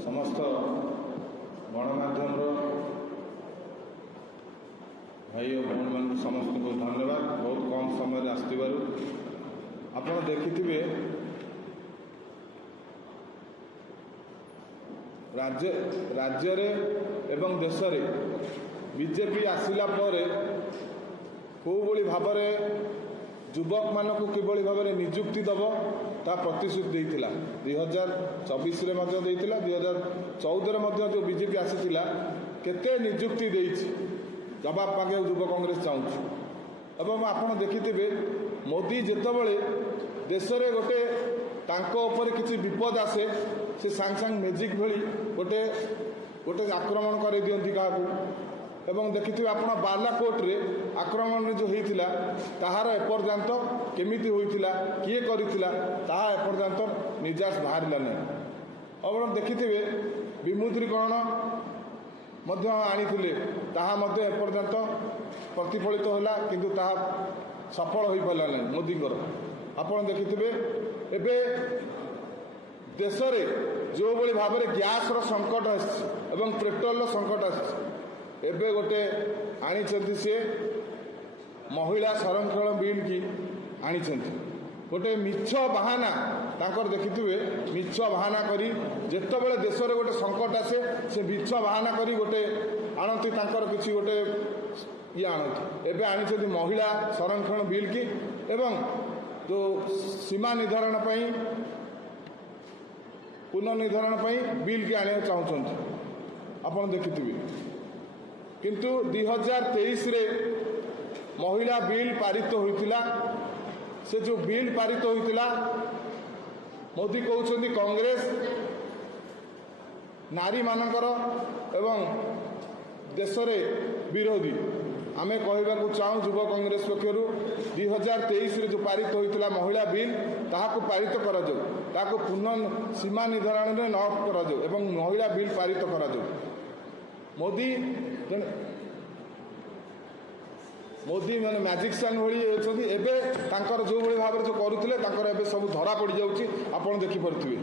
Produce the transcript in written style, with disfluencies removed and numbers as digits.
समस्त गणमाध्यम भाई और भौणी मान समस्त को धन्यवाद। बहुत कम समय आसथिबारु आपण देखिथिबे राज्य रे एवं देश रे बीजेपी आसिला परे कोबोली भाबरे युवक मानक किभली भाव में निजुक्ति दब ता प्रतिश्रुति देइथिला 2024 रे मध्य देइथिला 2014 जो बीजेपी आसीथिला केते निजुक्ति देइछि जवाब पाके युवा कांग्रेस चाहूँ। एवं आपण देखिथिबे मोदी जेतबेले देश रे गोटे तांको ऊपर किसी विपद आसे से सांग सांग मैजिक भली गोटे गोटे आक्रमण कर दियंती काहाकू। एवं देखिथिबे आपण बालाकोट रे आक्रमण जो होइथिला ताहार एपर्यंत केमिति होइथिला किए करिथिला ताहा एपर्यंत निजास बाहरिला नै। अब देखिथिबे विमुद्रीकरण मध्य आनिथिले ताहा मध्य एपर्यंत प्रतिफलित होला किंतु ताहा सफल होई पाला नै मोदीकर। आपण देखिथिबे एबे देश रे जो बड़ी भाव में गैस रो संकट आछि एवं पेट्रोल रो संकट आछि एबे गोटे आनी सी महिला संरक्षण बिल की आनी गोटे मिछ बाहाना तांकर देखिथिबे मिछ बाहाना करी जेतेबेले देश रे गोटे संकट आसे से मिछ बाहाना करी गोटे आणंती तांकर किछि गोटे ये आणंती एबे आनी महिला संरक्षण बिल की एवं जो सीमा निर्धारण पई पुनर्निर्धारण पई बिल की आने चाहूछंती आपण देखिथिबे किंतु 2023 रे महिला बिल पारित होइतिला से जो बिल पारित होइतिला मोदी कहउछंती कांग्रेस नारी मानकर एवं देश रे विरोधी आमे कहबाकू चाहूँ युवा कांग्रेस पक्षर 2023 रे जो पारित होइतिला महिला बिल ताहाको पारित करा जाऊ ताको पुनः सीमा निर्धारण में न करा जाऊ एवं महिला बिल पारित करा जाऊ। मोदी माने मैजिशियन भली एबे तांकर जो भली भाव जो करूथिले तांकर एबे सब धरा पड़ जाउची आपण देखि परथिबे।